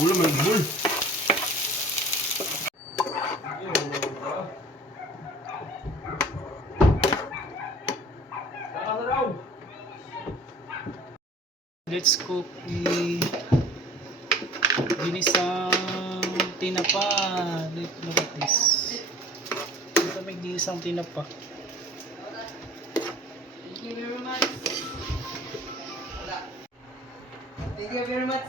Ulam ang bul. Let's cook the ginisang tinapa. Look at this. Ito may ginisang tinapa. Thank you very much. Thank you very much.